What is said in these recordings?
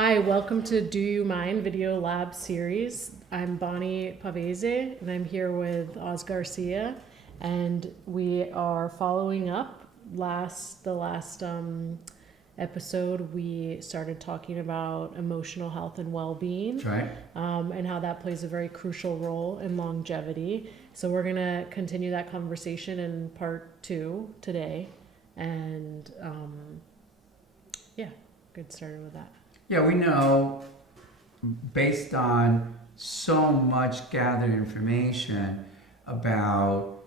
Hi, welcome to Do You Mind Video Lab series. I'm Bonnie Pavese, and I'm here with Garcia, and we are following up the last episode. We started talking about emotional health and well-being. That's right. And how that plays a very crucial role in longevity. So we're gonna continue that conversation in part 2 today, and get started with that. Yeah, we know based on so much gathered information about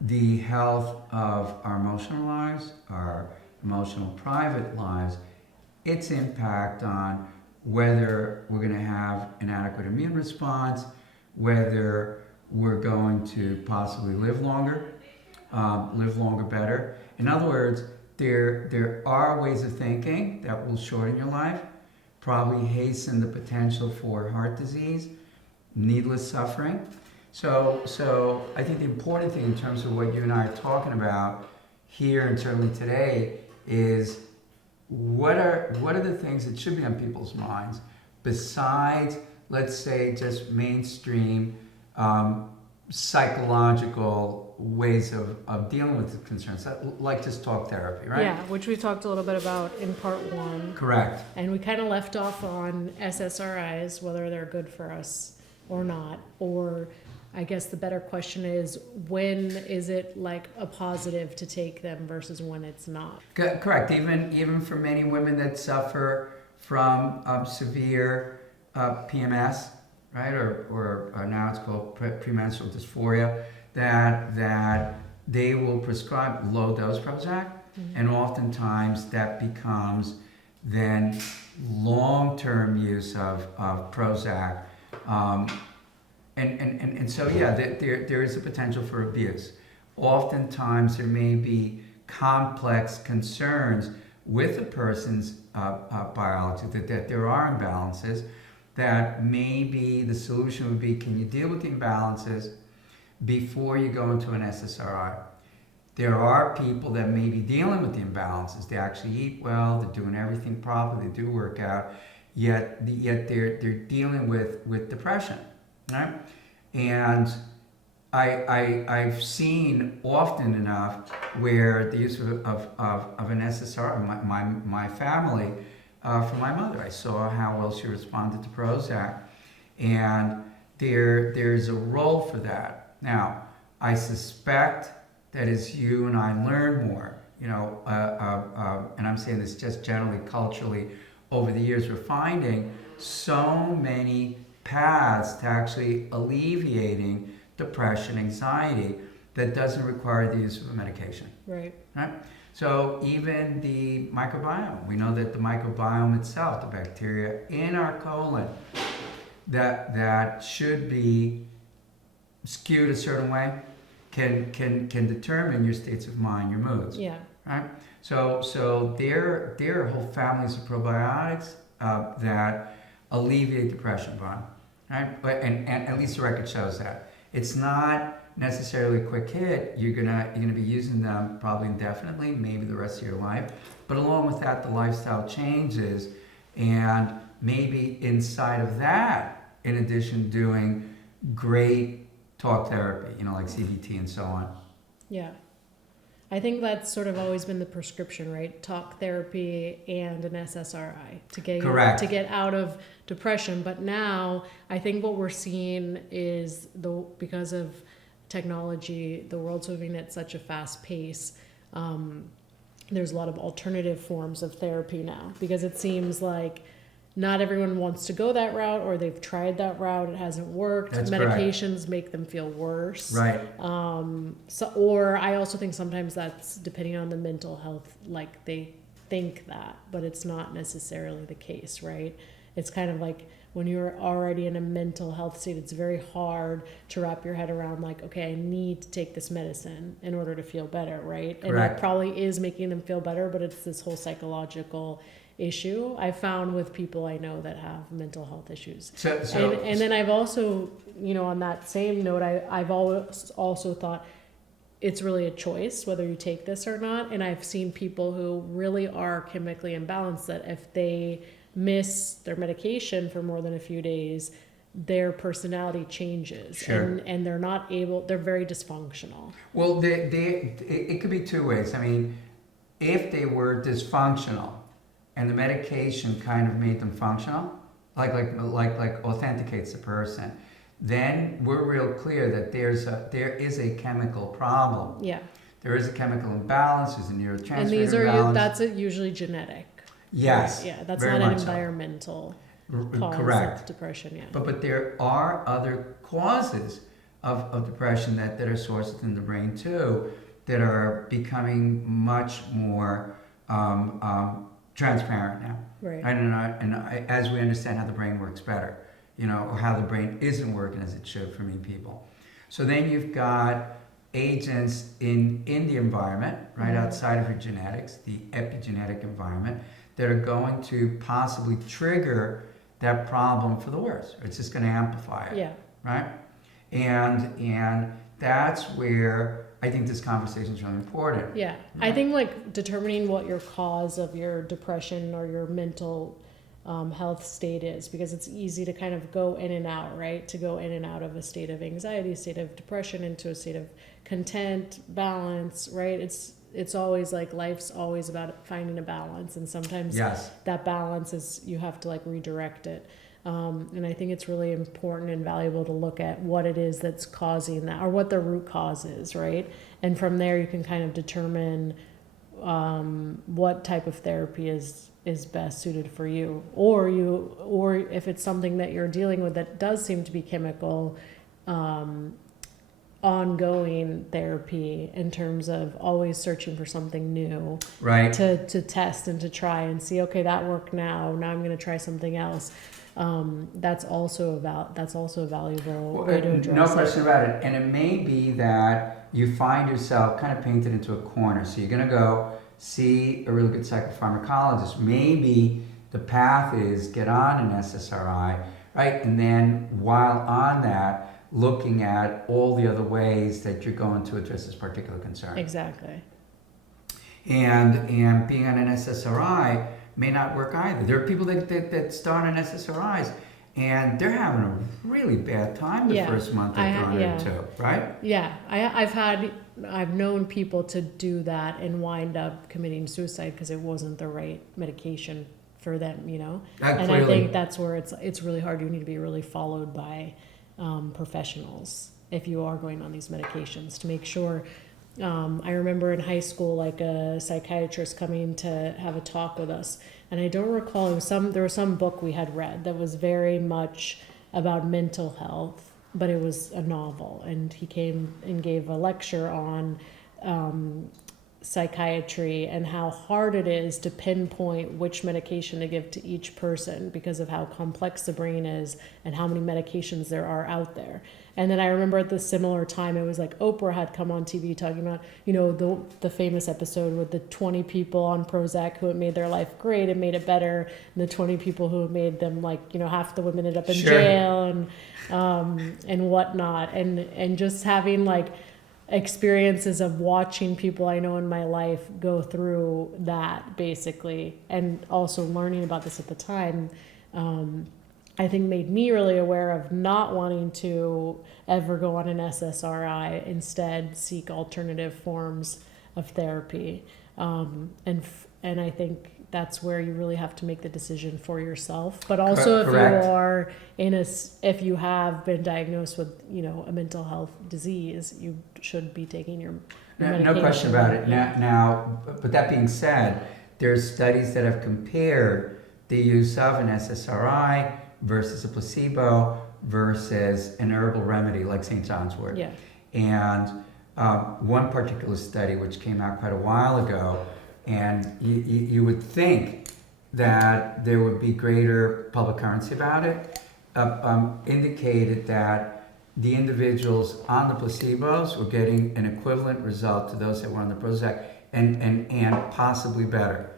the health of our emotional lives, our emotional private lives, its impact on whether we're going to have an adequate immune response, whether we're going to possibly live longer better. In other words, there are ways of thinking that will shorten your life, probably hasten the potential for heart disease, needless suffering. So I think the important thing in terms of what you and I are talking about here and certainly today is what are the things that should be on people's minds besides, let's say, just mainstream psychological ways of dealing with the concerns, like just talk therapy, right? Yeah, which we talked a little bit about in part 1. Correct. And we kind of left off on SSRIs, whether they're good for us or not. Or I guess the better question is, when is it like a positive to take them versus when it's not? Correct. Even for many women that suffer from severe PMS, right, or now it's called premenstrual dysphoria, that they will prescribe low dose Prozac, and oftentimes that becomes then long-term use of Prozac, and so yeah, there is a potential for abuse. Oftentimes there may be complex concerns with a person's biology, that there are imbalances, that maybe the solution would be, can you deal with the imbalances before you go into an SSRI? There are people that may be dealing with the imbalances. They actually eat well, they're doing everything properly, they do work out, yet they're dealing with depression, right? And I've seen often enough where the use of an SSRI, my family, for my mother, I saw how well she responded to Prozac, and there's a role for that. Now, I suspect that as you and I learn more, and I'm saying this just generally culturally, over the years, we're finding so many paths to actually alleviating depression, anxiety, that doesn't require the use of a medication. Right. Right? So even the microbiome, we know that the microbiome itself, the bacteria in our colon, that should be skewed a certain way, can determine your states of mind, your moods. Yeah. Right? So there are whole families of probiotics that alleviate depression, Brian. Right? And at least the record shows that. It's not necessarily a quick hit. You're gonna be using them probably indefinitely, maybe the rest of your life. But along with that, the lifestyle changes, and maybe inside of that, in addition, doing great talk therapy, like CBT and so on. Yeah. I think that's sort of always been the prescription, right? Talk therapy and an SSRI to get out of depression. But now I think what we're seeing is because of technology, the world's moving at such a fast pace. There's a lot of alternative forms of therapy now, because it seems like not everyone wants to go that route, or they've tried that route, it hasn't worked. That's Medications correct. make them feel worse. Right. Or I also think sometimes that's depending on the mental health, like they think that, but it's not necessarily the case, right? It's kind of like when you're already in a mental health state, it's very hard to wrap your head around, like, okay, I need to take this medicine in order to feel better, right? And Correct. it probably is making them feel better, but it's this whole psychological issue I found with people I know that have mental health issues. And then I've also, on that same note, I've always also thought it's really a choice whether you take this or not. And I've seen people who really are chemically imbalanced that if they miss their medication for more than a few days, their personality changes. Sure. And they're not able, they're very dysfunctional. Well, it could be two ways. I mean, if they were dysfunctional and the medication kind of made them functional, like authenticates the person, then we're real clear that there is a chemical problem. Yeah. There is a chemical imbalance, there's a neurotransmitter And these are imbalance. that's usually genetic. Yes. Yeah, that's very not an much so. environmental cause Correct. of depression. Yeah. But there are other causes of depression that are sources in the brain too, that are becoming much more transparent now. Right. As we understand how the brain works better, or how the brain isn't working as it should for many people. So then you've got agents in the environment, right, outside of your genetics, the epigenetic environment, that are going to possibly trigger that problem for the worse. It's just going to amplify it. Yeah. Right? And that's where I think this conversation is really important. Yeah. Right? I think like determining what your cause of your depression or your mental health state is, because it's easy to kind of go in and out, right? To go in and out of a state of anxiety, a state of depression, into a state of content, balance, right? It's always like life's always about finding a balance, and sometimes that balance is, you have to like redirect it. And I think it's really important and valuable to look at what it is that's causing that, or what the root cause is, right? And from there you can kind of determine what type of therapy is best suited for you, or if it's something that you're dealing with that does seem to be chemical, ongoing therapy in terms of always searching for something new, right? To test and to try and see, okay, that worked now I'm going to try something else. That's also a valuable way to address no question about it. And it may be that you find yourself kind of painted into a corner, so you're going to go see a really good psychopharmacologist. Maybe the path is get on an SSRI, right? And then while on that, looking at all the other ways that you're going to address this particular concern. Exactly. And being on an SSRI may not work either. There are people that start on SSRIs and they're having a really bad time the first month they're on it too, right? Yeah, I've known people to do that and wind up committing suicide because it wasn't the right medication for them, And I think that's where it's really hard. You need to be really followed by professionals if you are going on these medications to make sure. I remember in high school, like a psychiatrist coming to have a talk with us, and I don't recall, there was some book we had read that was very much about mental health, but it was a novel, and he came and gave a lecture on psychiatry and how hard it is to pinpoint which medication to give to each person because of how complex the brain is and how many medications there are out there. And then I remember at the similar time, it was like Oprah had come on TV talking about, the famous episode with the 20 people on Prozac who had made their life great and made it better, and the 20 people who made them half the women ended up in jail and whatnot. And just having experiences of watching people I know in my life go through that basically, and also learning about this at the time, I think made me really aware of not wanting to ever go on an SSRI, instead seek alternative forms of therapy. And I think that's where you really have to make the decision for yourself. But also if you have been diagnosed with, a mental health disease, you should be taking your medication. No question about it. Now, but that being said, there's studies that have compared the use of an SSRI versus a placebo versus an herbal remedy like St. John's wort. Yeah. And one particular study, which came out quite a while ago, and you would think that there would be greater public currency about it, indicated that the individuals on the placebos were getting an equivalent result to those that were on the Prozac, and possibly better.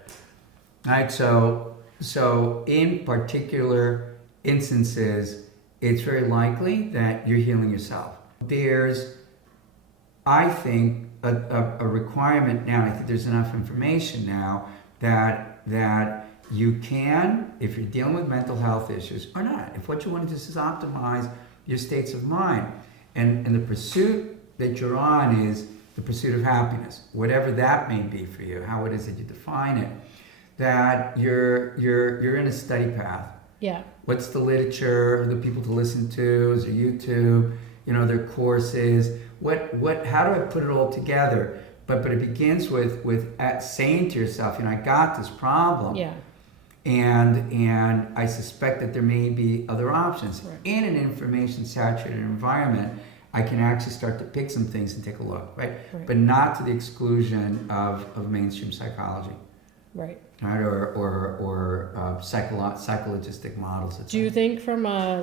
Right? So in particular instances, it's very likely that you're healing yourself. There's, I think, a requirement now. I think there's enough information now that you can, if you're dealing with mental health issues or not, if what you want to do is optimize your states of mind, and the pursuit that you're on is the pursuit of happiness, whatever that may be for you, how it is that you define it, that you're in a study path. Yeah. What's the literature, the people to listen to, is there YouTube, their courses, how do I put it all together? But it begins with saying to yourself, I got this problem. Yeah. And I suspect that there may be other options. Right. In an information saturated environment, I can actually start to pick some things and take a look, right? But not to the exclusion of mainstream psychology. Right. Right, or psychologistic models. Do you think from a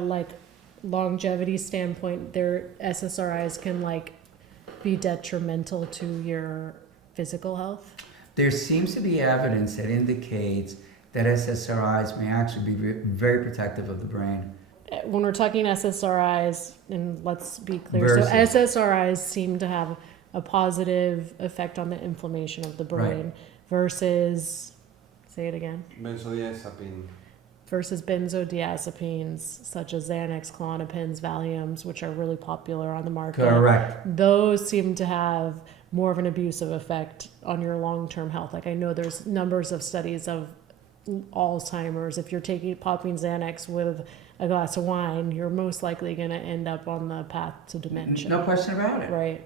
longevity standpoint, their SSRIs can be detrimental to your physical health? There seems to be evidence that indicates that SSRIs may actually be very protective of the brain. When we're talking SSRIs, and let's be clear, so SSRIs seem to have a positive effect on the inflammation of the brain versus, say it again. Benzodiazepine. Versus benzodiazepines such as Xanax, Klonopins, Valiums, which are really popular on the market. Correct. Those seem to have more of an abusive effect on your long-term health. I know there's numbers of studies of Alzheimer's. If you're popping Xanax with a glass of wine, you're most likely going to end up on the path to dementia. No question about it. Right.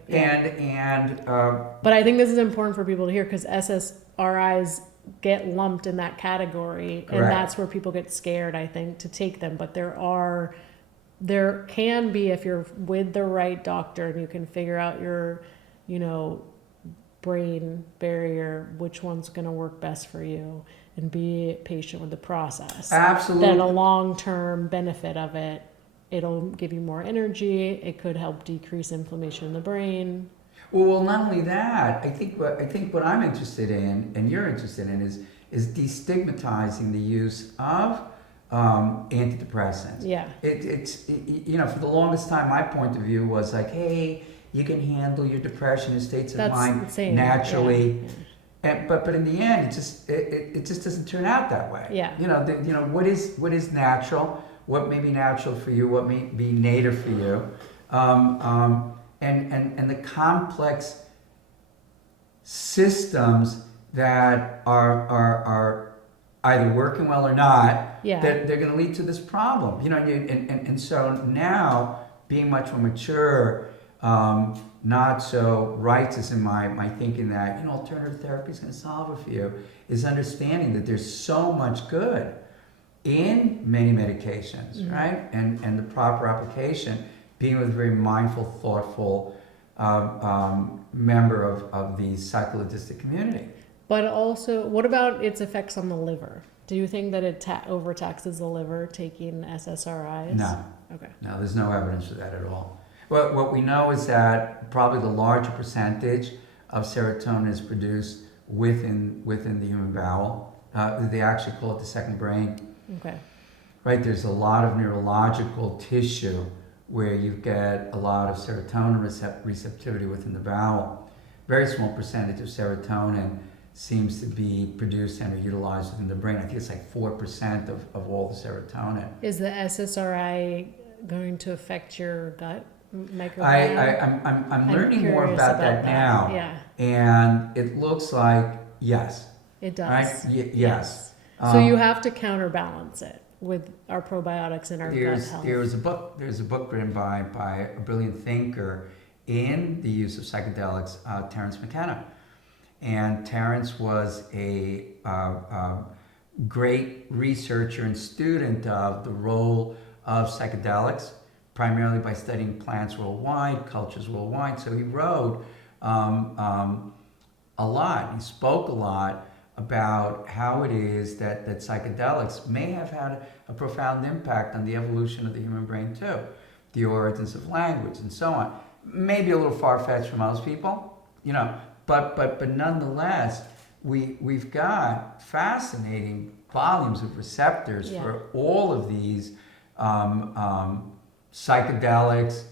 But I think this is important for people to hear because SSRIs get lumped in that category. Correct. And that's where people get scared, I think, to take them. But there can be, if you're with the right doctor and you can figure out your, brain barrier, which one's going to work best for you, and be patient with the process. Absolutely. Then a long-term benefit of it, it'll give you more energy. It could help decrease inflammation in the brain. Well, not only that, I think what I'm interested in, and you're interested in, is destigmatizing the use of antidepressants. Yeah. It's for the longest time, my point of view was hey, you can handle your depression and states of mind naturally. Yeah. But in the end, it just doesn't turn out that way. Yeah. What is natural? What may be natural for you? What may be native for you? And the complex systems that are either working well or not, they're going to lead to this problem. And so now, being much more mature, not so righteous in my thinking that alternative therapy is going to solve it for you, is understanding that there's so much good in many medications, right? And the proper application, being with a very mindful, thoughtful member of the psychologistic community. But also, what about its effects on the liver? Do you think that it overtaxes the liver taking SSRIs? No. Okay. No, there's no evidence for that at all. Well, what we know is that probably the larger percentage of serotonin is produced within the human bowel. They actually call it the second brain. Okay. Right, there's a lot of neurological tissue where you get a lot of serotonin receptivity within the bowel. Very small percentage of serotonin seems to be produced and are utilized within the brain. I think it's 4% of all the serotonin. Is the SSRI going to affect your gut microbiome? I'm learning more about that now. Yeah. And it looks like yes. It does. Right? Yes. So you have to counterbalance it with our probiotics and our gut health. There's a book written by a brilliant thinker in the use of psychedelics, Terence McKenna. And Terence was a great researcher and student of the role of psychedelics, primarily by studying plants worldwide, cultures worldwide. So he wrote a lot, he spoke a lot about how it is that psychedelics may have had a profound impact on the evolution of the human brain too, the origins of language and so on. Maybe a little far-fetched for most people, but nonetheless, we've got fascinating volumes of receptors for all of these psychedelics,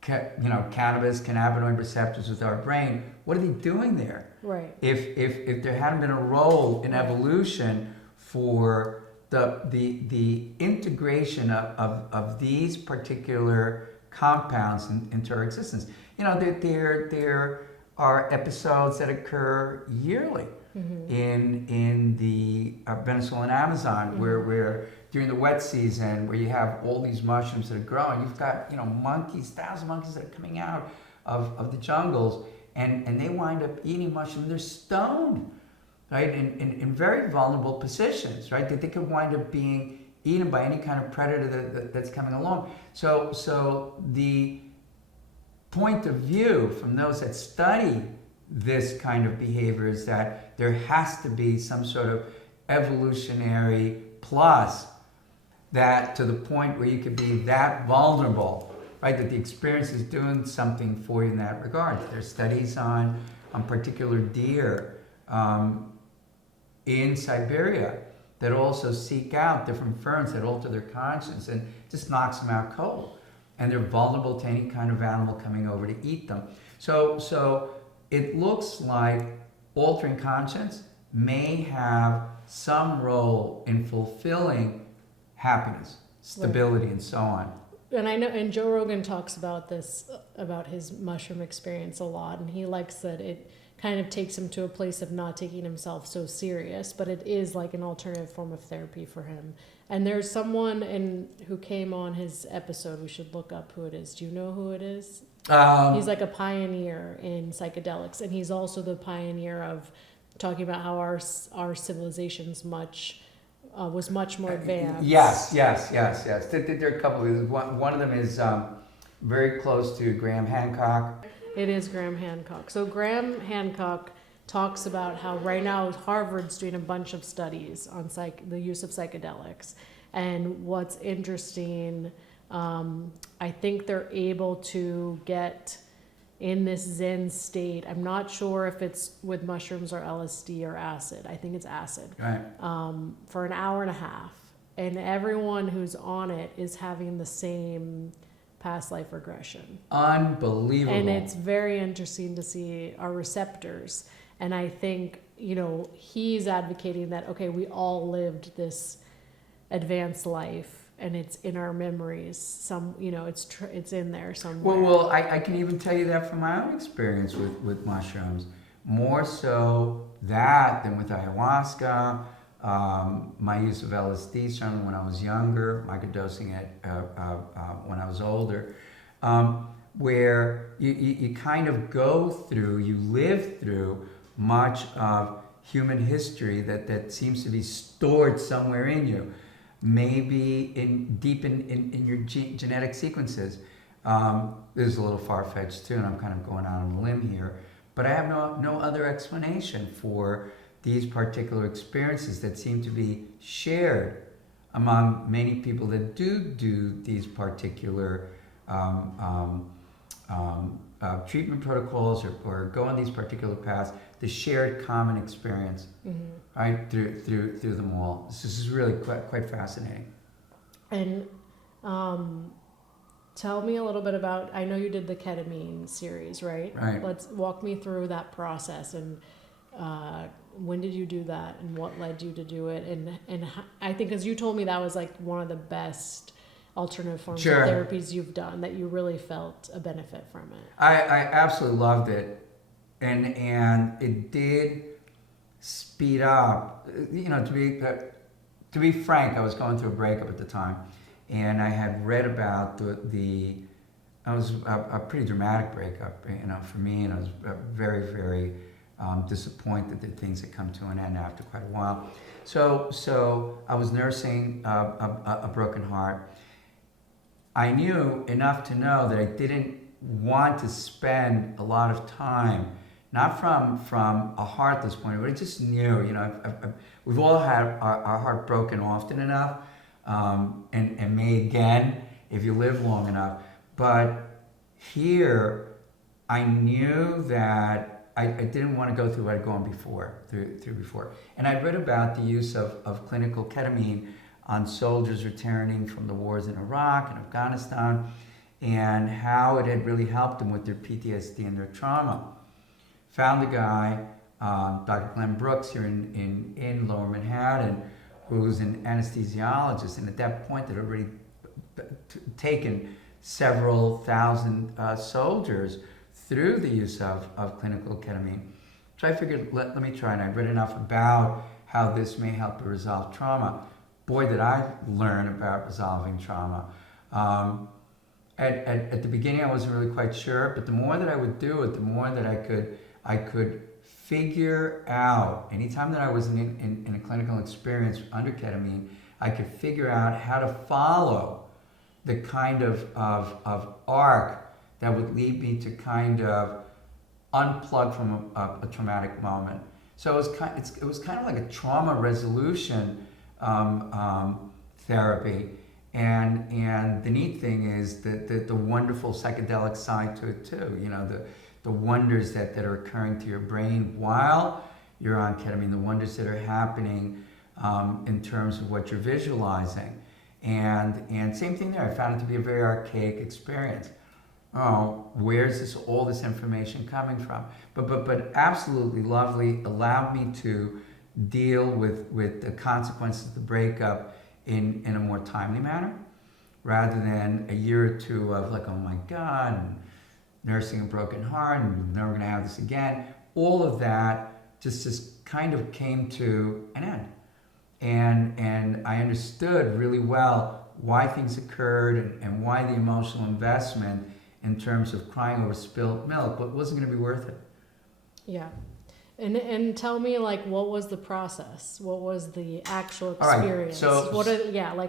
cannabis, cannabinoid receptors with our brain. What are they doing there? Right. If there hadn't been a role in evolution for the integration of these particular compounds into our existence. You know, there are episodes that occur yearly in the Venezuelan Amazon, where during the wet season, where you have all these mushrooms that are growing, you've got, you know, monkeys, thousands of monkeys that are coming out of the jungles, and they wind up eating mushrooms. They're stoned, right, in very vulnerable positions, right, that they could wind up being eaten by any kind of predator that's coming along. So the point of view from those that study this kind of behavior is that there has to be some sort of evolutionary plus, that to the point where you could be that vulnerable, right, that the experience is doing something for you in that regard. There's studies on particular deer in Siberia that also seek out different ferns that alter their conscience and just knocks them out cold. And they're vulnerable to any kind of animal coming over to eat them. So it looks like altering conscience may have some role in fulfilling happiness, stability, and so on. And I know, and Joe Rogan talks about this, about his mushroom experience a lot, and he likes that it kind of takes him to a place of not taking himself so serious, but it is like an alternative form of therapy for him. And there's someone who came on his episode, we should look up who it is. Do you know who it is? He's like a pioneer in psychedelics, and he's also the pioneer of talking about how our civilization's was much more advanced. Yes. There are a couple of these. One of them is very close to Graham Hancock. It is Graham Hancock. So Graham Hancock talks about how right now Harvard's doing a bunch of studies on the use of psychedelics. And what's interesting, I think they're able to get in this Zen state. I'm not sure if it's with mushrooms or LSD or acid. I think it's acid. Right. For an hour and a half. And everyone who's on it is having the same past life regression. Unbelievable. And it's very interesting to see our receptors. And I think, you know, he's advocating that, okay, we all lived this advanced life, and it's in our memories. It's in there somewhere. Well, I can even tell you that from my own experience with mushrooms. More so that than with ayahuasca. My use of LSD, certainly when I was younger, microdosing it when I was older, where you kind of you live through much of human history that seems to be stored somewhere in you, maybe deep in your genetic sequences. This is a little far-fetched too, and I'm kind of going out on a limb here, but I have no other explanation for these particular experiences that seem to be shared among many people that do these particular treatment protocols or go on these particular paths, the shared common experience, right, through them all. This is really quite fascinating. And tell me a little bit about, I know you did the ketamine series, right? Right. Let's walk me through that process, and when did you do that, and what led you to do it? And I think, as you told me, that was like one of the best alternative forms of therapies you've done, that you really felt a benefit from it. I absolutely loved it, and it did speed up. You know, to be frank, I was going through a breakup at the time, and I had read about it was a pretty dramatic breakup, you know, for me, and I was very, very disappointed that things had come to an end after quite a while. So I was nursing a broken heart. I knew enough to know that I didn't want to spend a lot of time, not from a heartless point of view, but I just knew, you know, we've all had our heart broken often enough, and may again if you live long enough. But here, I knew that I didn't want to go through what I'd gone through before. And I'd read about the use of clinical ketamine on soldiers returning from the wars in Iraq and Afghanistan, and how it had really helped them with their PTSD and their trauma. Found a guy, Dr. Glenn Brooks here in Lower Manhattan, who's an anesthesiologist, and at that point they'd already taken several thousand soldiers through the use of clinical ketamine. So I figured, let me try, and I read enough about how this may help to resolve trauma. Boy, did I learn about resolving trauma. At the beginning, I wasn't really quite sure, but the more that I would do it, the more that I could figure out, anytime that I was in a clinical experience under ketamine, I could figure out how to follow the kind of arc that would lead me to kind of unplug from a traumatic moment. So it was kind of like a trauma resolution therapy. And the neat thing is that the wonderful psychedelic side to it too. You know, the wonders that are occurring to your brain while you're on ketamine, the wonders that are happening in terms of what you're visualizing. And same thing there. I found it to be a very archaic experience. Oh, where's all this information coming from? But absolutely lovely. Allowed me to deal with the consequences of the breakup in a more timely manner, rather than a year or two of like, oh my God, and nursing a broken heart, and never gonna have this again. All of that just kind of came to an end. And I understood really well why things occurred and why the emotional investment in terms of crying over spilled milk wasn't going to be worth it. Yeah. And tell me, like, what was the process? What was the actual experience? All right, so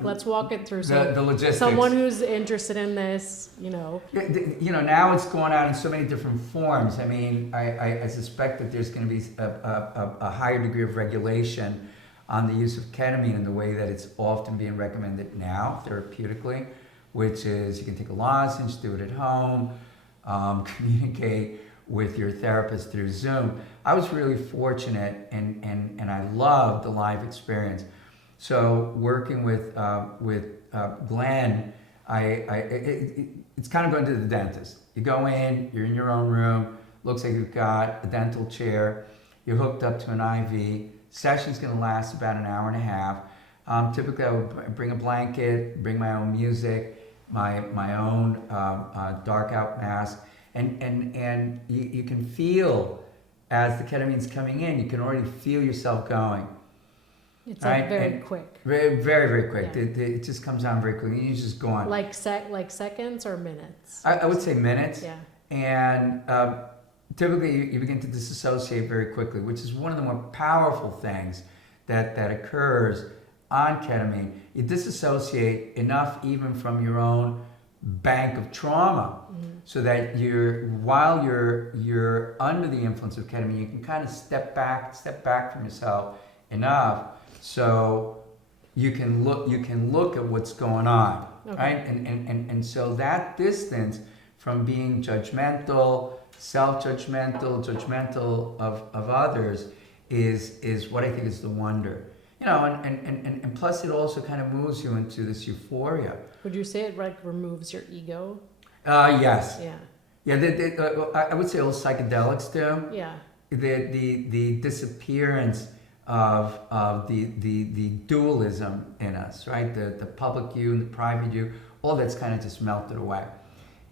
let's walk it through. The logistics. Someone who's interested in this, you know. Now it's going out in so many different forms. I mean, I suspect that there's going to be a higher degree of regulation on the use of ketamine in the way that it's often being recommended now therapeutically, which is you can take a lozenge, do it at home, communicate with your therapist through Zoom. I was really fortunate and I loved the live experience. So working with Glenn, it's kind of going to the dentist. You go in, you're in your own room, looks like you've got a dental chair, you're hooked up to an IV. Session's going to last about an hour and a half. Typically, I would bring a blanket, bring my own music, my own dark out mask, and you can feel as the ketamine's coming in, you can already feel yourself going. It's like very quick. Very, very, very quick. Yeah. It just comes down very quickly. You just go on. Like seconds or minutes? I would say minutes. Yeah. And typically, you begin to disassociate very quickly, which is one of the more powerful things that occurs on ketamine. You disassociate enough even from your own bank of trauma, so that while you're under the influence of ketamine, you can kind of step back from yourself enough so you can look at what's going on, right? And so that distance from being judgmental, self-judgmental, judgmental of others is what I think is the wonder. You know, and plus it also kind of moves you into this euphoria. Would you say it like removes your ego? Yes. Yeah. Yeah, I would say all psychedelics do. Yeah. The disappearance of the dualism in us, right? The public you and the private you, all that's kind of just melted away.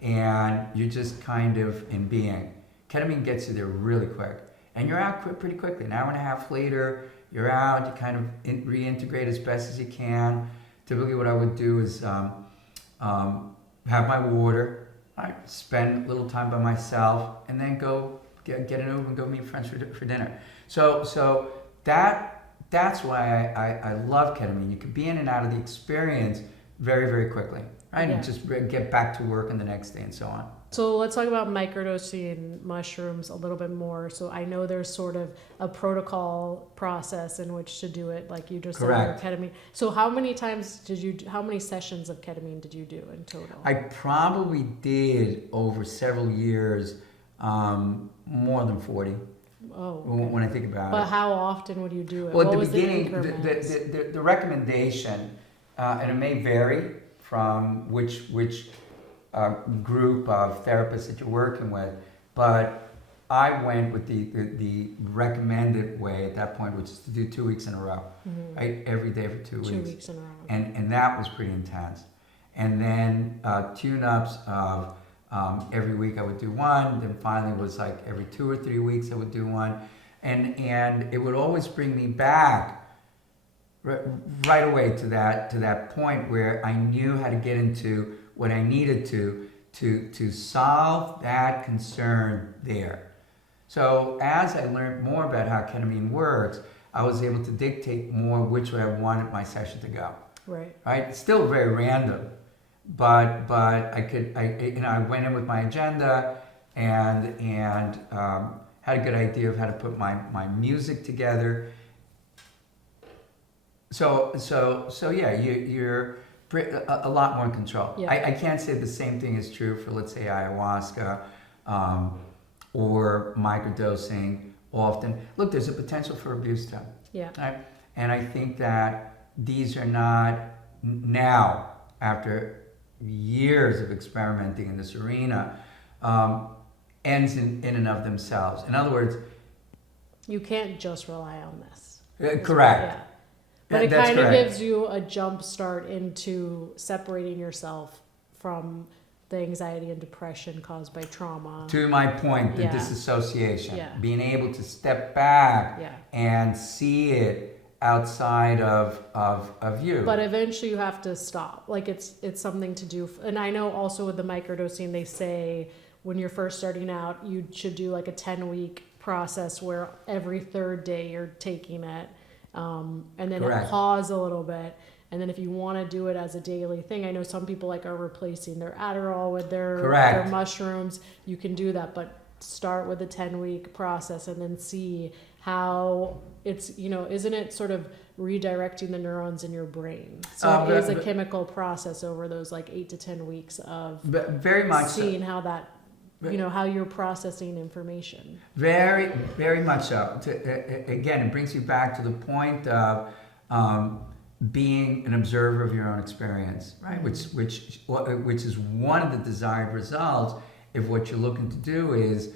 And you're just kind of in being. Ketamine gets you there really quick. And you're out pretty quickly. An hour and a half later, you're out. You kind of reintegrate as best as you can. Typically what I would do is have my water, I spend a little time by myself, and then go get an Uber and go meet friends for dinner. So that's why I love ketamine. You can be in and out of the experience very, very quickly, right? Yeah. And just get back to work on the next day and so on. So let's talk about microdosing mushrooms a little bit more. So I know there's sort of a protocol process in which to do it, like you just Correct. said, ketamine. So how many sessions of ketamine did you do in total? I probably did over several years, more than 40. Oh, okay. When I think about it. But how often would you do it? Well, What at was the beginning, increments? the recommendation, and it may vary from which group of therapists that you're working with, but I went with the recommended way at that point, which is to do 2 weeks in a row, right? Every day for 2 weeks. 2 weeks in a row. And that was pretty intense. And then tune-ups of every week I would do one. Then finally it was like every 2 or 3 weeks I would do one. And it would always bring me back right away to that point where I knew how to get into what I needed to solve that concern there. So as I learned more about how ketamine works, I was able to dictate more which way I wanted my session to go. Right. It's still very random, but I went in with my agenda and had a good idea of how to put my music together. So yeah, you're a lot more in control. Yeah. I can't say the same thing is true for, let's say, ayahuasca or microdosing often. Look, there's a potential for abuse too. Yeah. Right? And I think that these are not now, after years of experimenting in this arena, ends in and of themselves. In other words, you can't just rely on this. Correct. Yeah. But it kind of gives you a jump start into separating yourself from the anxiety and depression caused by trauma. To my point, the Yeah. disassociation. Yeah. Being able to step back Yeah. and see it outside of you. But eventually you have to stop. Like it's something to do. And I know also with the microdosing, they say when you're first starting out, you should do like a 10-week process where every third day you're taking it. And then Correct. pause a little bit. And then if you want to do it as a daily thing, I know some people like are replacing their Adderall with their mushrooms. You can do that, but start with a 10-week process and then see how it's, isn't it sort of redirecting the neurons in your brain? So it is a chemical process over those like 8 to 10 weeks of very much seeing how that, how you're processing information. Very, very much so. Again, it brings you back to the point of being an observer of your own experience, right? Which is one of the desired results if what you're looking to do is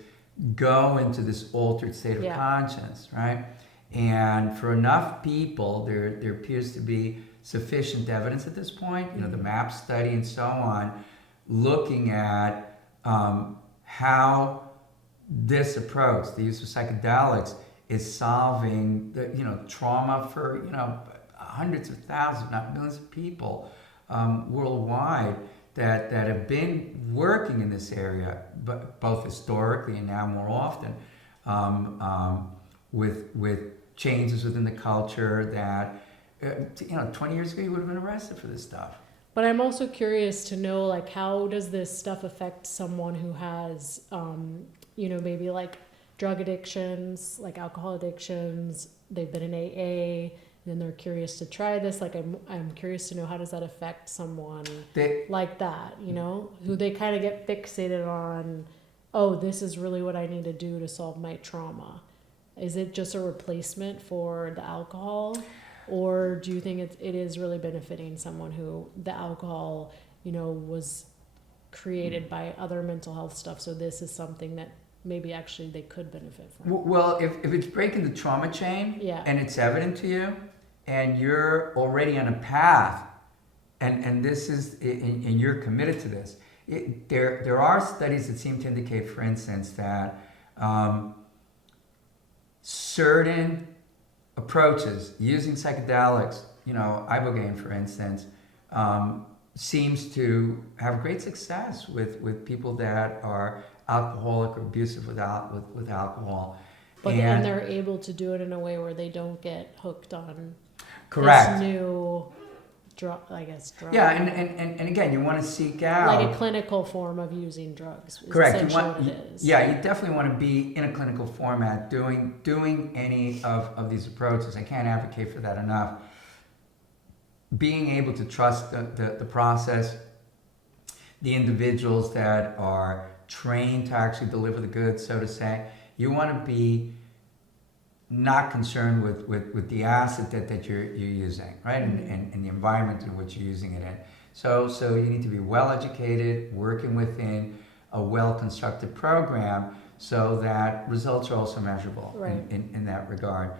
go into this altered state of conscience, right? And for enough people, there appears to be sufficient evidence at this point, the MAP study and so on, looking at how this approach, the use of psychedelics, is solving trauma for hundreds of thousands, if not millions of people worldwide that have been working in this area, but both historically and now more often, with changes within the culture that 20 years ago you would have been arrested for this stuff. But I'm also curious to know, like, how does this stuff affect someone who has, maybe like drug addictions, like alcohol addictions, they've been in AA, and then they're curious to try this. Like, I'm curious to know, how does that affect someone like that, who they kind of get fixated on, oh, this is really what I need to do to solve my trauma. Is it just a replacement for the alcohol? Or do you think it is really benefiting someone who the alcohol, was created by other mental health stuff? So this is something that maybe actually they could benefit from. Well, if it's breaking the trauma chain and it's evident to you and you're already on a path and this is, and you're committed to this, there are studies that seem to indicate, for instance, that certain approaches using psychedelics, ibogaine, for instance, seems to have great success with people that are alcoholic or abusive with alcohol. And they're able to do it in a way where they don't get hooked on correct this new drug. Yeah, and again, you want to seek out like a clinical form of using drugs. Correct. You definitely want to be in a clinical format doing any of these approaches. I can't advocate for that enough. Being able to trust the process, the individuals that are trained to actually deliver the goods, so to say. You want to be not concerned with the asset that you're using, right? And the environment in which you're using it in. So you need to be well educated, working within a well constructed program so that results are also measurable Right. in that regard.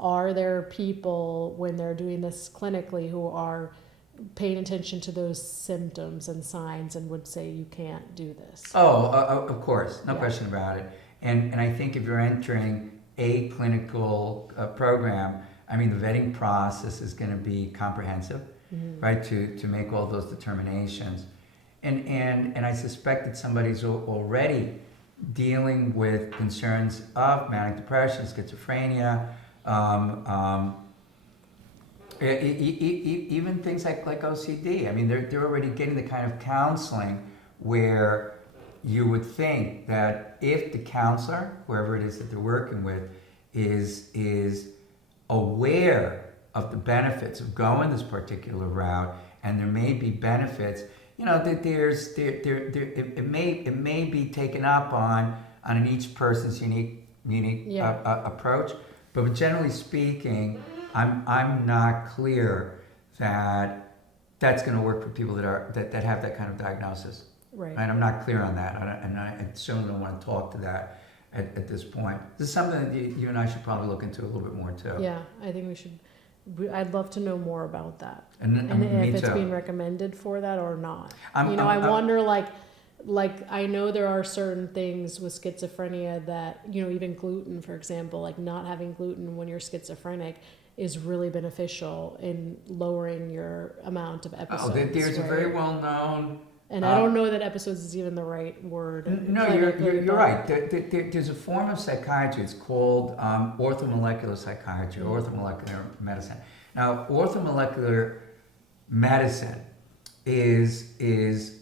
Are there people, when they're doing this clinically, who are paying attention to those symptoms and signs and would say you can't do this? Oh, of course, no Yeah. question about it. And I think if you're entering a clinical program, I mean, the vetting process is going to be comprehensive, right, to make all those determinations. And I suspect that somebody's already dealing with concerns of manic depression, schizophrenia, even things like OCD. I mean, they're already getting the kind of counseling where you would think that if the counselor, whoever it is that they're working with, is aware of the benefits of going this particular route, and there may be benefits, you know, that it may be taken up on an each person's unique approach, but generally speaking, I'm not clear that that's going to work for people that have that kind of diagnosis. Right. And I'm not clear on that, and I certainly don't want to talk to that at this point. This is something that you and I should probably look into a little bit more too. Yeah, I think we should. I'd love to know more about that, and if it's too. being recommended for that or not. I I'm, wonder, like I know there are certain things with schizophrenia that, even gluten, for example, like not having gluten when you're schizophrenic is really beneficial in lowering your amount of episodes. There's right? a very well-known. And I don't know that episodes is even the right word. No, you're right. There's a form of psychiatry. It's called orthomolecular psychiatry, or orthomolecular medicine. Now, orthomolecular medicine is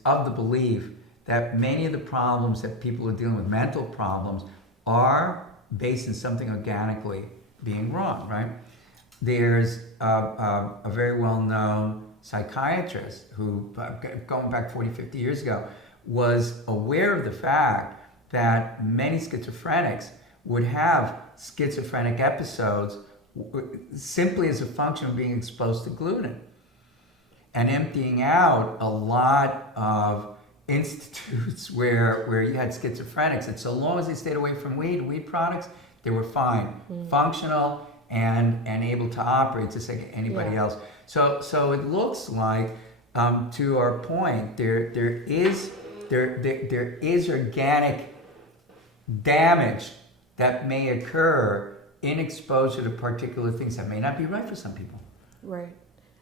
of the belief that many of the problems that people are dealing with, mental problems, are based in something organically being wrong, right? There's a very well-known psychiatrist who, going back 40, 50 years ago, was aware of the fact that many schizophrenics would have schizophrenic episodes simply as a function of being exposed to gluten and emptying out a lot of institutes where you had schizophrenics, and so long as they stayed away from weed products, they were fine, functional, and able to operate just like anybody else. So it looks like, to our point, there is organic damage that may occur in exposure to particular things that may not be right for some people. Right.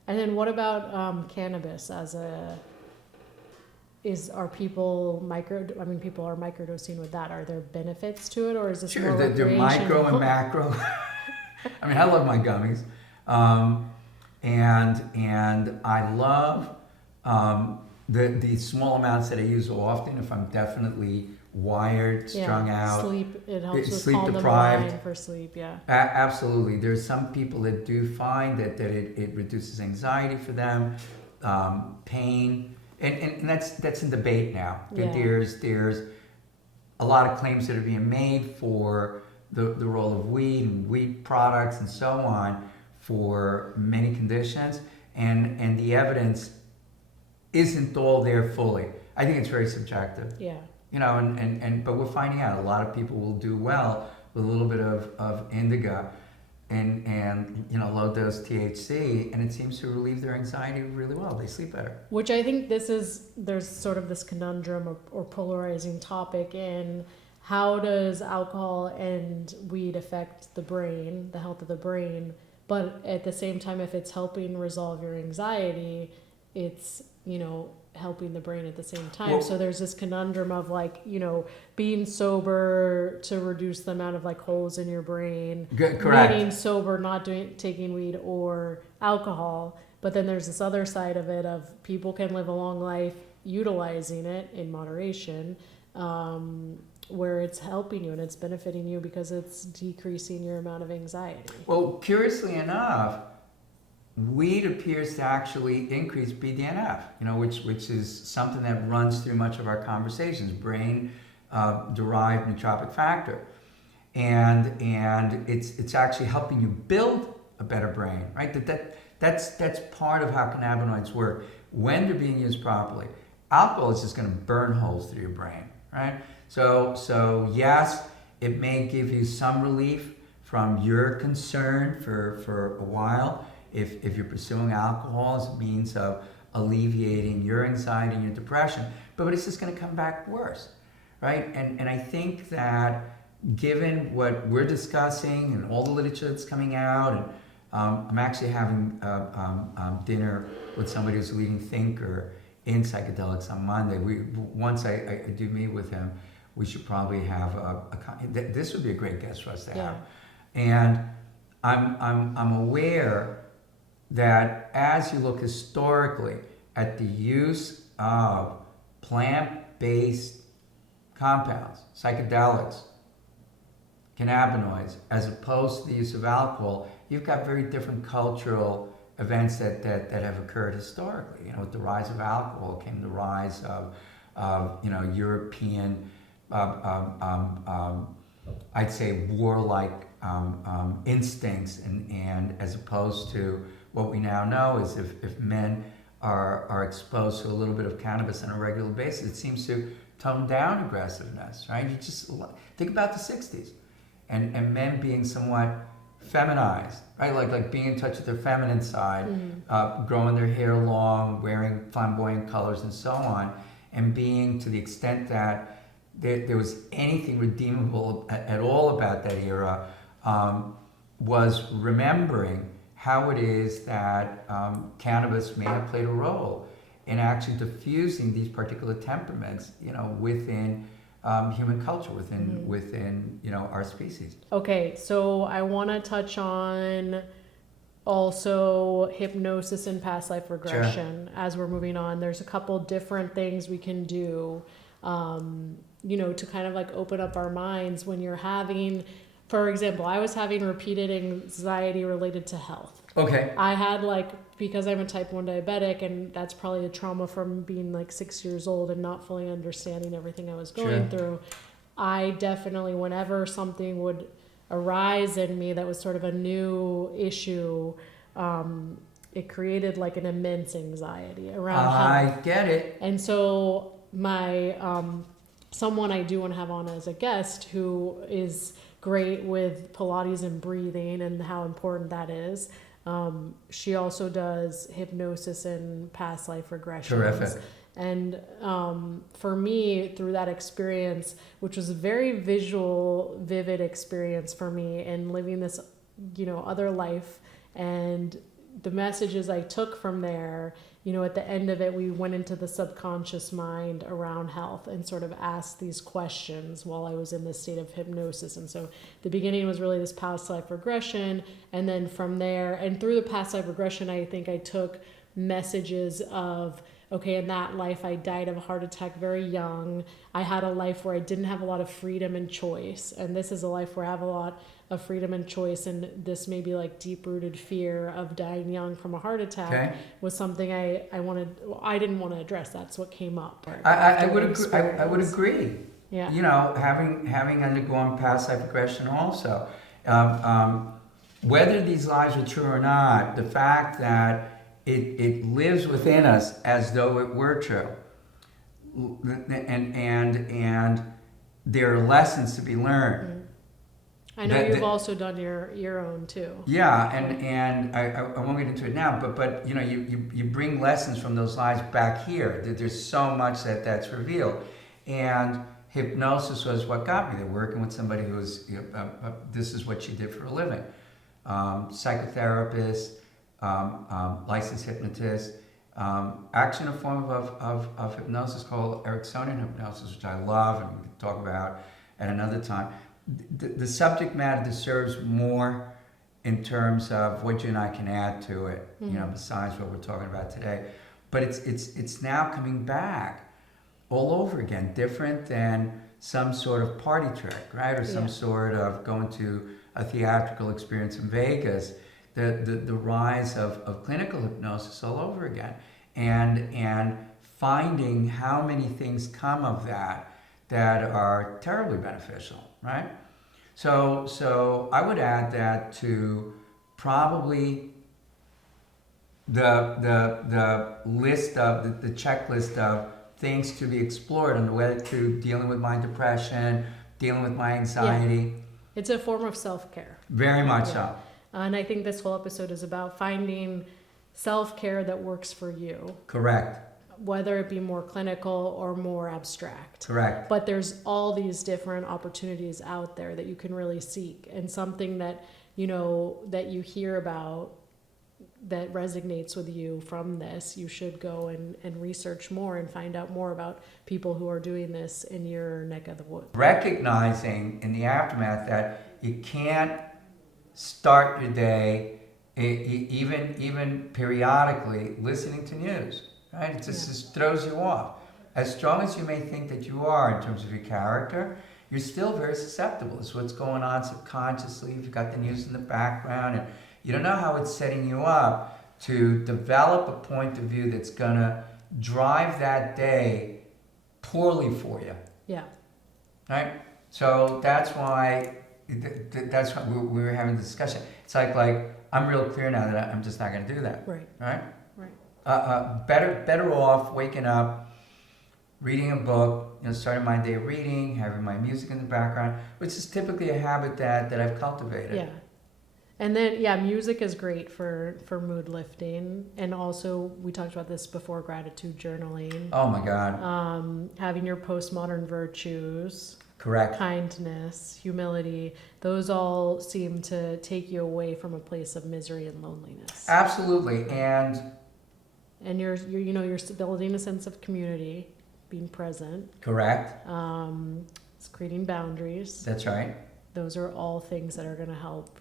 And then what about cannabis are people people are microdosing with that. Are there benefits to it, or is this more they're micro and macro. I mean, I love my gummies. And I love the small amounts that I use often if I'm definitely wired, strung out. Sleep, it helps with sleep calm deprived. the mind for sleep, yeah. Absolutely. There's some people that do find that it reduces anxiety for them, pain, and that's in debate now. Yeah. There's a lot of claims that are being made for the role of weed and weed products and so on for many conditions, and the evidence isn't all there fully. I think it's very subjective. Yeah. But we're finding out a lot of people will do well with a little bit of indica and low dose THC, and it seems to relieve their anxiety really well. They sleep better. Which I think there's sort of this conundrum or polarizing topic in how does alcohol and weed affect the brain, the health of the brain, but at the same time, if it's helping resolve your anxiety, it's, helping the brain at the same time. Well, so there's this conundrum of being sober to reduce the amount of holes in your brain. Correct. Being sober, not taking weed or alcohol. But then there's this other side of it of people can live a long life utilizing it in moderation, where it's helping you and it's benefiting you because it's decreasing your amount of anxiety. Well, curiously enough, weed appears to actually increase BDNF, which is something that runs through much of our conversations, brain derived nootropic factor. And it's actually helping you build a better brain, right? That's part of how cannabinoids work when they're being used properly. Alcohol is just going to burn holes through your brain, right? So yes, it may give you some relief from your concern for a while if you're pursuing alcohol as a means of alleviating your anxiety and your depression, but it's just going to come back worse, right? And I think that given what we're discussing and all the literature that's coming out, and I'm actually having dinner with somebody who's a leading thinker in psychedelics on Monday. Once I do meet with him, we should probably have this would be a great guest for us to have. And I'm aware that as you look historically at the use of plant-based compounds, psychedelics, cannabinoids, as opposed to the use of alcohol, you've got very different cultural events that have occurred historically. You know, with the rise of alcohol came the rise of European, I'd say warlike instincts, and as opposed to what we now know is if men are exposed to a little bit of cannabis on a regular basis, it seems to tone down aggressiveness, right? You just think about the 60s and men being somewhat feminized, right? Like being in touch with their feminine side, growing their hair long, wearing flamboyant colors and so on, and being, to the extent that there was anything redeemable at all about that era, was remembering how it is that cannabis may have played a role in actually diffusing these particular temperaments, within human culture, within our species. Okay, so I want to touch on also hypnosis and past life regression. Sure. As we're moving on. There's a couple different things we can do, to kind of like open up our minds when you're having. For example, I was having repeated anxiety related to health. Okay. I had because I'm a type 1 diabetic, and that's probably a trauma from being 6 years old and not fully understanding everything I was going through. I definitely, whenever something would arise in me that was sort of a new issue, it created an immense anxiety around health. I get it. And so my someone I do want to have on as a guest who is great with Pilates and breathing and how important that is. She also does hypnosis and past life regressions. Terrific. And for me, through that experience, which was a very visual, vivid experience for me, and living this, other life, and the messages I took from there, at the end of it, we went into the subconscious mind around health and sort of asked these questions while I was in this state of hypnosis. And so the beginning was really this past life regression. And then from there, and through the past life regression, I think I took messages of, okay, in that life, I died of a heart attack very young. I had a life where I didn't have a lot of freedom and choice. And this is a life where I have a lot of freedom and choice. And this maybe deep-rooted fear of dying young from a heart attack was something I didn't want to address. That's what came up. I would agree. Yeah. Having undergone past life regression also. Whether these lies are true or not, the fact that it lives within us as though it were true, and there are lessons to be learned. I know you've also done your own too. Yeah, and I won't get into it now, but you bring lessons from those lies back here. There's so much that's revealed, and hypnosis was what got me there. Working with somebody who's this is what she did for a living, psychotherapist. Licensed hypnotist, actually in a form of hypnosis called Ericksonian hypnosis, which I love and we can talk about at another time. The subject matter deserves more in terms of what you and I can add to it, besides what we're talking about today. But it's now coming back all over again, different than some sort of party trick, right? Or some sort of going to a theatrical experience in Vegas. The rise of clinical hypnosis all over again, and finding how many things come of that are terribly beneficial, right? So I would add that to probably the list of the checklist of things to be explored on the way to dealing with my depression, dealing with my anxiety. Yeah. It's a form of self-care. Very much so. And I think this whole episode is about finding self-care that works for you. Correct. Whether it be more clinical or more abstract. Correct. But there's all these different opportunities out there that you can really seek. And something that, that you hear about that resonates with you from this, you should go and research more and find out more about people who are doing this in your neck of the woods. Recognizing in the aftermath that you can't start your day, even periodically, listening to news, right? It just throws you off. As strong as you may think that you are in terms of your character, you're still very susceptible. It's what's going on subconsciously. You've got the news in the background, and you don't know how it's setting you up to develop a point of view that's going to drive that day poorly for you. Yeah. Right? So that's why we were having a discussion. It's like I'm real clear now that I'm just not going to do that. Right. Right? Right. Better off waking up, reading a book, starting my day reading, having my music in the background, which is typically a habit that I've cultivated. Yeah. And then, music is great for mood lifting. And also, we talked about this before, gratitude journaling. Oh my God. Having your postmodern virtues. Correct. Kindness, humility. Those all seem to take you away from a place of misery and loneliness. Absolutely. And you're building a sense of community, being present. Correct. It's creating boundaries. That's right. Those are all things that are going to help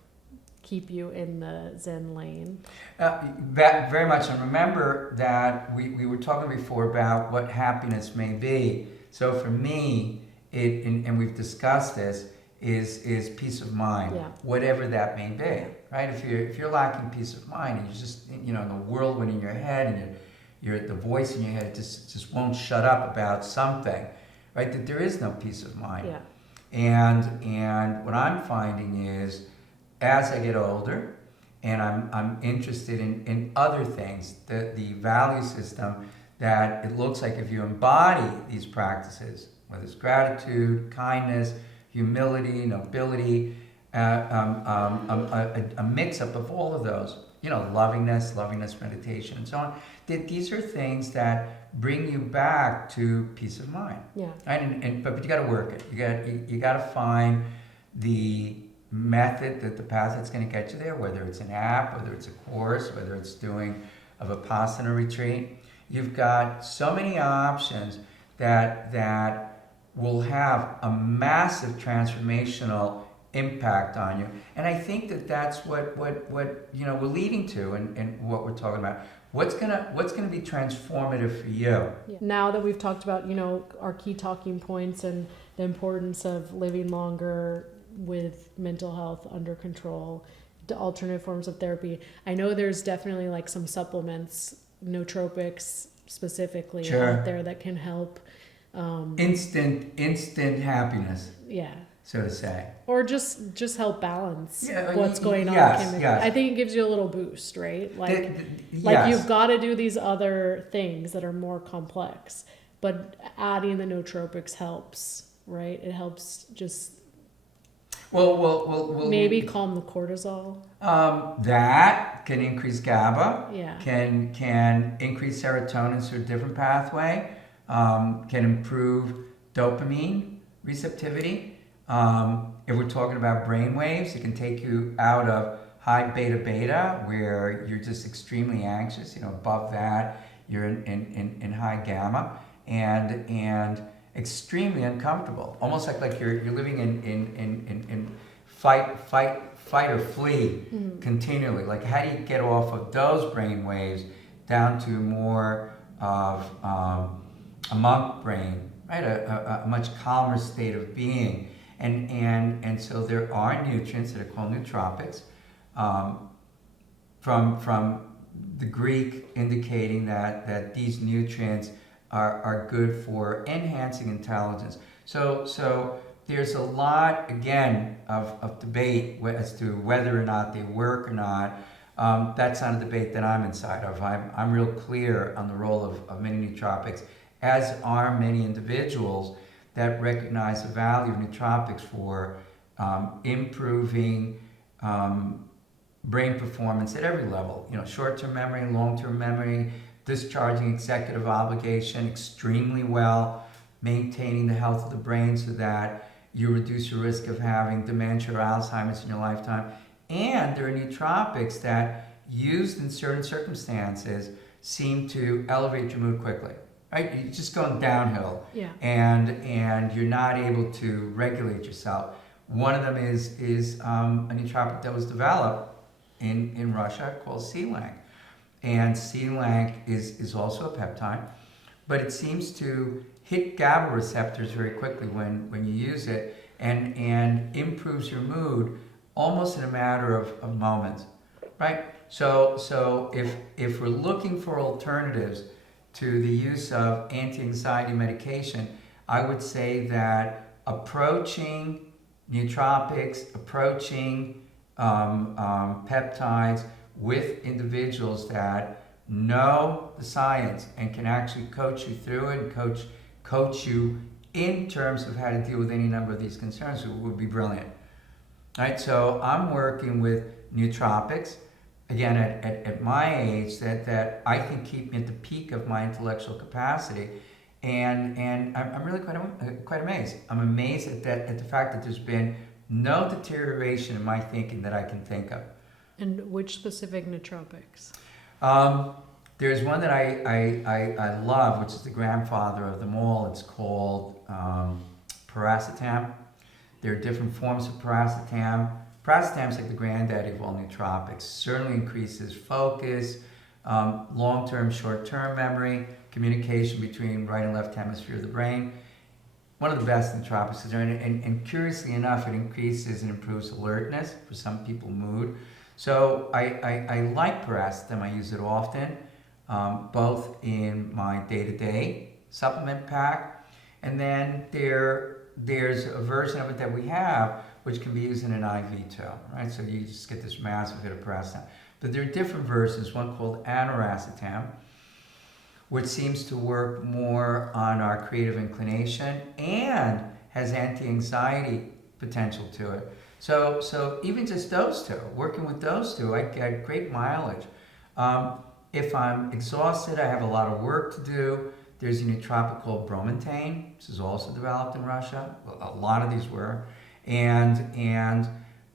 keep you in the Zen lane. Very much. And remember that we were talking before about what happiness may be. So for me, and we've discussed this, is peace of mind, whatever that may be, right? If you're lacking peace of mind and you're just in the whirlwind in your head and you're the voice in your head just won't shut up about something, right? That there is no peace of mind. Yeah. And what I'm finding is, as I get older, and I'm interested in other things, the value system, that it looks like if you embody these practices, whether it's gratitude, kindness, humility, nobility, a mix-up of all of those, lovingness meditation, and so on, that these are things that bring you back to peace of mind. Yeah. Right? But you got to work it. You got to find the method, the path that's going to get you there, whether it's an app, whether it's a course, whether it's doing a Vipassana retreat. You've got so many options that will have a massive transformational impact on you. And I think that's what we're leading to and what we're talking about. What's gonna be transformative for you? Yeah. Now that we've talked about, our key talking points and the importance of living longer with mental health under control, the alternative forms of therapy, I know there's definitely like some supplements, nootropics specifically out there that can help. Instant happiness. Yeah. So to say. Or just help balance what's going on. Yes. I think it gives you a little boost, right? Like you've got to do these other things that are more complex, but adding the nootropics helps, right? It helps just maybe calm the cortisol. That can increase GABA. Yeah. Can increase serotonin through a different pathway. Can improve dopamine receptivity. If we're talking about brain waves, it can take you out of high beta, where you're just extremely anxious. Above that, you're in high gamma, and extremely uncomfortable. Almost like you're living in fight or flee continually. Like, how do you get off of those brain waves down to more of a monk brain, right? A much calmer state of being. And so there are nutrients that are called nootropics, from the Greek, indicating that these nutrients are good for enhancing intelligence. So there's a lot, again, of debate as to whether or not they work or not. That's not a debate that I'm inside of. I'm real clear on the role of many nootropics as are many individuals that recognize the value of nootropics for improving brain performance at every level. You know, short-term memory, long-term memory, discharging executive obligation extremely well, maintaining the health of the brain so that you reduce your risk of having dementia or Alzheimer's in your lifetime. And there are nootropics that, used in certain circumstances, seem to elevate your mood quickly. Right? You're just going downhill. Yeah. And you're not able to regulate yourself. One of them is a nootropic that was developed in Russia called Sealang. And Sealang is also a peptide, but it seems to hit GABA receptors very quickly when you use it, and improves your mood almost in a matter of moments, right? So if we're looking for alternatives to the use of anti-anxiety medication, I would say that approaching nootropics, approaching peptides with individuals that know the science and can actually coach you through it and coach you in terms of how to deal with any number of these concerns would be brilliant. Right? So I'm working with nootropics, again, at my age, that I think keep me at the peak of my intellectual capacity. And I'm really quite amazed. I'm amazed at the fact that there's been no deterioration in my thinking that I can think of. And which specific nootropics? There's one that I love, which is the grandfather of them all. It's called paracetam. There are different forms of paracetam. Paracetam is like the granddaddy of all nootropics. Certainly increases focus, long-term, short-term memory, communication between right and left hemisphere of the brain. One of the best nootropics is there, and curiously enough, it increases and improves alertness, for some people mood. So I like paracetam. I use it often, both in my day-to-day supplement pack, and then there's a version of it that we have which can be used in an IV too, right? So you just get this massive hit of paracetam. But there are different versions, one called aniracetam, which seems to work more on our creative inclination and has anti-anxiety potential to it. So even just those two, working with those two, I get great mileage. If I'm exhausted, I have a lot of work to do, there's a nootropic called bromantane. This is also developed in Russia. Well, a lot of these were. And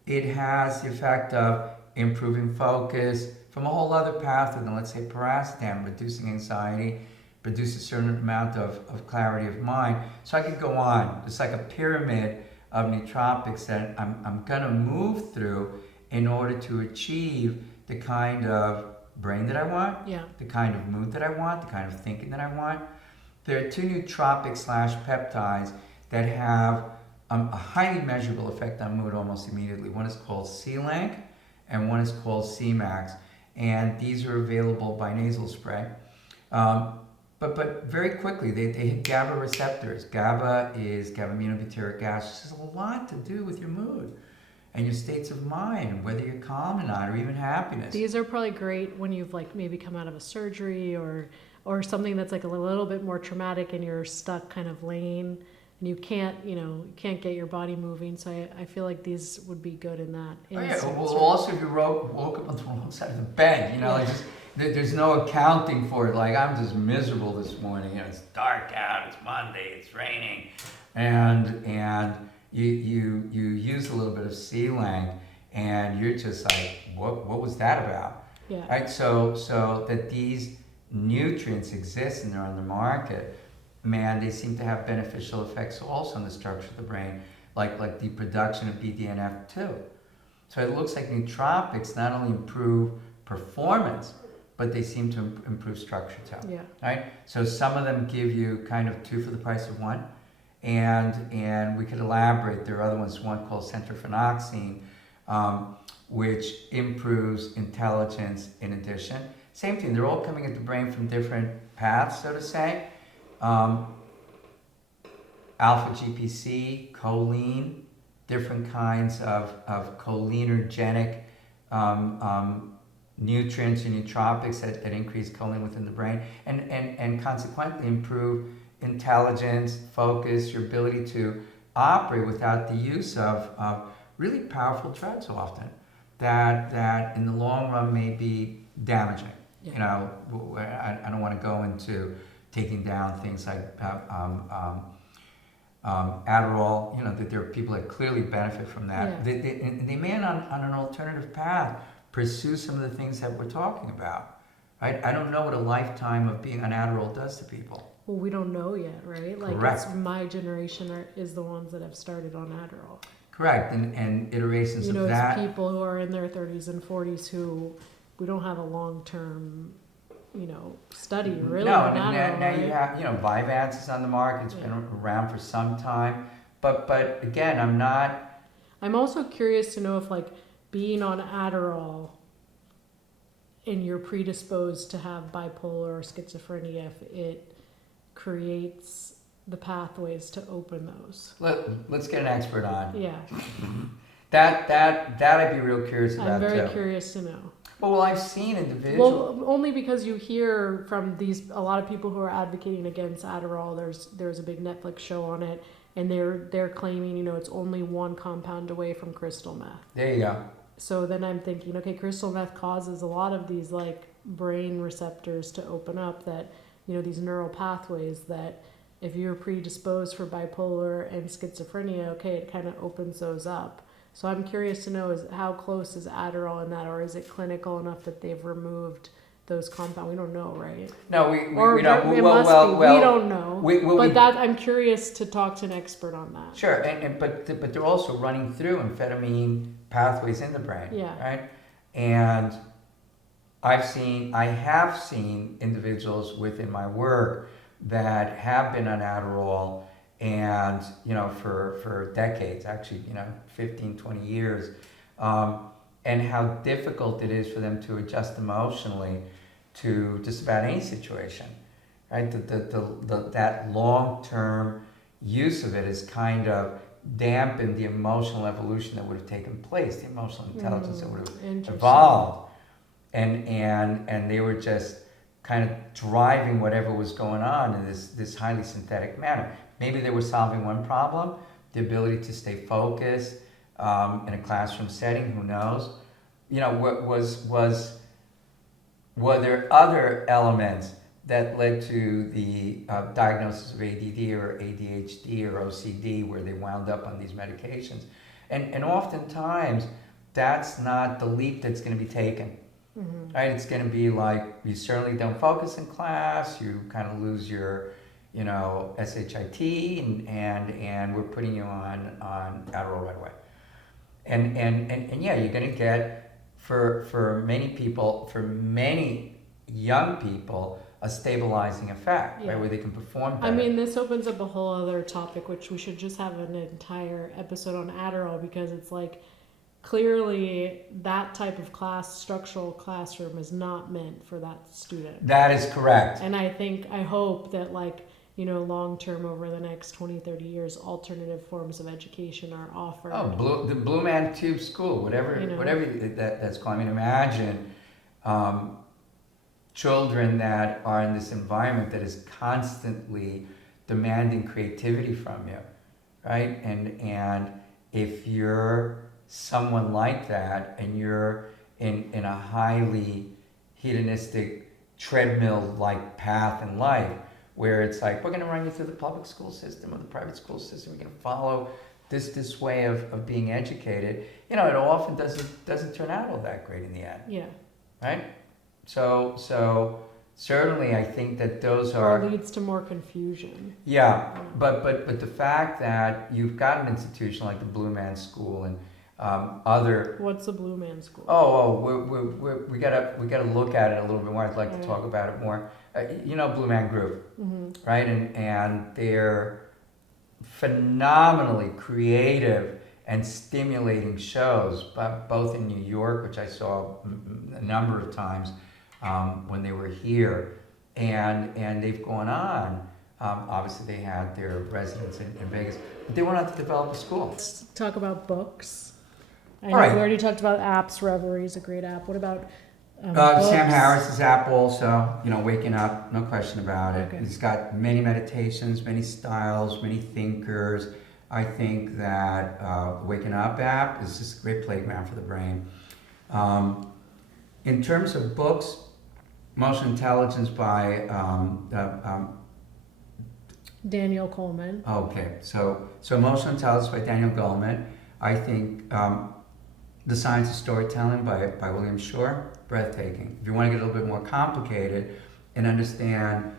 it has the effect of improving focus from a whole other path than, let's say, paracetam, reducing anxiety, produce a certain amount of clarity of mind. So I could go on. It's like a pyramid of nootropics that I'm gonna move through in order to achieve the kind of brain that I want, the kind of mood that I want, the kind of thinking that I want. There are two nootropics / peptides that have a highly measurable effect on mood almost immediately. One is called Sealang and one is called C-Max. And these are available by nasal spray. But very quickly, they hit GABA receptors. GABA is GABA-aminobutyric acid. This has a lot to do with your mood and your states of mind, whether you're calm or not, or even happiness. These are probably great when you've like maybe come out of a surgery or something that's like a little bit more traumatic and you're stuck kind of laying and you can't get your body moving. So I feel like these would be good in that instance. Well, also if you woke up on the wrong side of the bed, like just, there's no accounting for it. Like, I'm just miserable this morning. It's dark out. It's Monday. It's raining, and you use a little bit of Sealang, and you're just like, what was that about? Yeah. Right. So that these nutrients exist and they're on the market, man, they seem to have beneficial effects also on the structure of the brain, like the production of BDNF2. So it looks like nootropics not only improve performance, but they seem to improve structure too. Yeah. Right? So some of them give you kind of two for the price of one. And we could elaborate. There are other ones, one called centrophenoxine, which improves intelligence in addition. Same thing, they're all coming at the brain from different paths, so to say. Alpha GPC, choline, different kinds of cholinergic nutrients and nootropics that increase choline within the brain, and consequently improve intelligence, focus, your ability to operate without the use of really powerful drugs often that in the long run may be damaging. Yeah. You know, I don't want to go into taking down things like Adderall. You know, that there are people that clearly benefit from that. Yeah. They may on an alternative path pursue some of the things that we're talking about. Right? I don't know what a lifetime of being on Adderall does to people. Well, we don't know yet, right? Like, correct. It's my generation is the ones that have started on Adderall. Correct, and iterations of that. It's people who are in their 30s and 40s who we don't have a long-term, study really. No, and now you have, Vyvanse is on the market. It's been around for some time, but again, I'm also curious to know if being on Adderall and you're predisposed to have bipolar or schizophrenia, if it creates the pathways to open those. Let's get an expert on. Yeah. That I'd be real curious about. I'm very curious to know. Well, I've seen individuals. Well, only because you hear from a lot of people who are advocating against Adderall. There's a big Netflix show on it, and they're claiming it's only one compound away from crystal meth. There you go. So then I'm thinking, okay, crystal meth causes a lot of these brain receptors to open up that these neural pathways that if you're predisposed for bipolar and schizophrenia, okay, it kind of opens those up. So I'm curious to know is how close is Adderall in that, or is it clinical enough that they've removed those compounds? We don't know, right? No, we don't. We don't know. I'm curious to talk to an expert on that. Sure, but they're also running through amphetamine pathways in the brain. Yeah. Right. And I have seen individuals within my work that have been on Adderall and, for decades, actually, 15, 20 years, and how difficult it is for them to adjust emotionally to just about any situation, right? That long-term use of it has kind of dampened the emotional evolution that would have taken place, the emotional intelligence that would have evolved. And they were just kind of driving whatever was going on in this highly synthetic manner. Maybe they were solving one problem, the ability to stay focused in a classroom setting, who knows? Were there other elements that led to the diagnosis of ADD or ADHD or OCD where they wound up on these medications? And oftentimes, that's not the leap that's going to be taken. Mm-hmm. Right? It's going to be like, you certainly don't focus in class, you kind of lose your, SHIT, and we're putting you on Adderall right away. And yeah, you're going to get, for many people, for many young people, a stabilizing effect, right, where they can perform better. I mean, this opens up a whole other topic, which we should just have an entire episode on Adderall, because it's clearly that type of structural classroom is not meant for that student. That is correct. And I hope that long term over the next 20, 30 years, alternative forms of education are offered. Oh, the Blue Man Tube School, whatever that's called. I mean, imagine children that are in this environment that is constantly demanding creativity from you, right? And if you're someone like that and you're in a highly hedonistic treadmill-like path in life where it's we're going to run you through the public school system or the private school system, we're going to follow this way of being educated, it often doesn't turn out all that great in the end. Yeah. Right? So certainly I think that those are... Or leads to more confusion. Yeah, but the fact that you've got an institution like the Blue Man School and other... What's the Blue Man School? We gotta look at it a little bit more. I'd like to talk about it more. Blue Man Group, mm-hmm. right? And they're phenomenally creative and stimulating shows, both in New York, which I saw a number of times when they were here, and they've gone on. Obviously, they had their residence in Vegas, but they went on to develop a school. Let's talk about books. I know we already talked about apps. Reverie is a great app. What about Sam Harris's app also, Waking Up, no question about it. Okay. He's got many meditations, many styles, many thinkers. I think that the Waking Up app is just a great playground for the brain. In terms of books, Emotional Intelligence by Daniel Goleman. Okay, so Emotional Intelligence by Daniel Goleman. I think The Science of Storytelling by William Shore, breathtaking. If you want to get a little bit more complicated and understand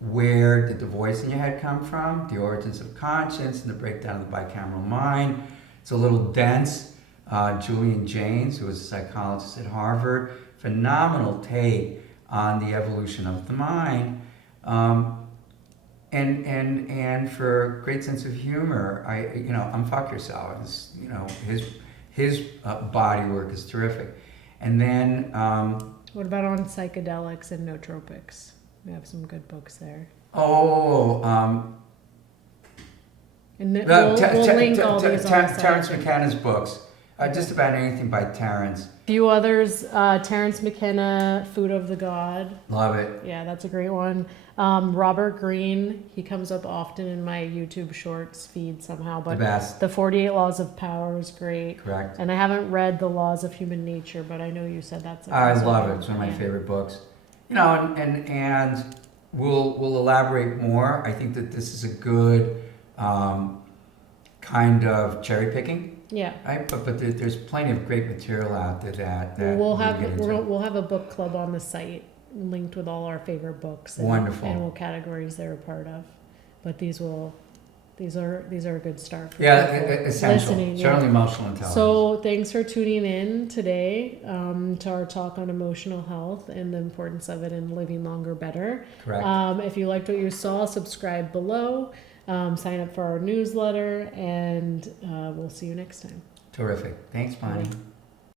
where did the voice in your head come from, the origins of conscience, and the breakdown of the bicameral mind. It's a little dense. Julian Jaynes, who was a psychologist at Harvard, phenomenal take on the evolution of the mind. And for great sense of humor, Unfuck Yourself. His body work is terrific. And then what about on psychedelics and nootropics? We have some good books there. And we'll link all these on the site. Terence McKenna's books. Just about anything by Terence. A few others, Terence McKenna, Food of the God. Love it. Yeah, that's a great one. Robert Greene, he comes up often in my YouTube Shorts feed somehow. But the best. The 48 Laws of Power is great. Correct. And I haven't read The Laws of Human Nature, but I know you said that's a I love it. It's one of my favorite books. And we'll elaborate more. I think that this is a good kind of cherry picking. Yeah. But there's plenty of great material out there that we'll have a book club on the site linked with all our favorite books. Wonderful. And what categories they're a part of. But these are a good start for essential. Listening, Certainly emotional intelligence. So thanks for tuning in today to our talk on emotional health and the importance of it in living longer better. Correct. If you liked what you saw, subscribe below. Sign up for our newsletter, and we'll see you next time. Terrific. Thanks, Bonnie.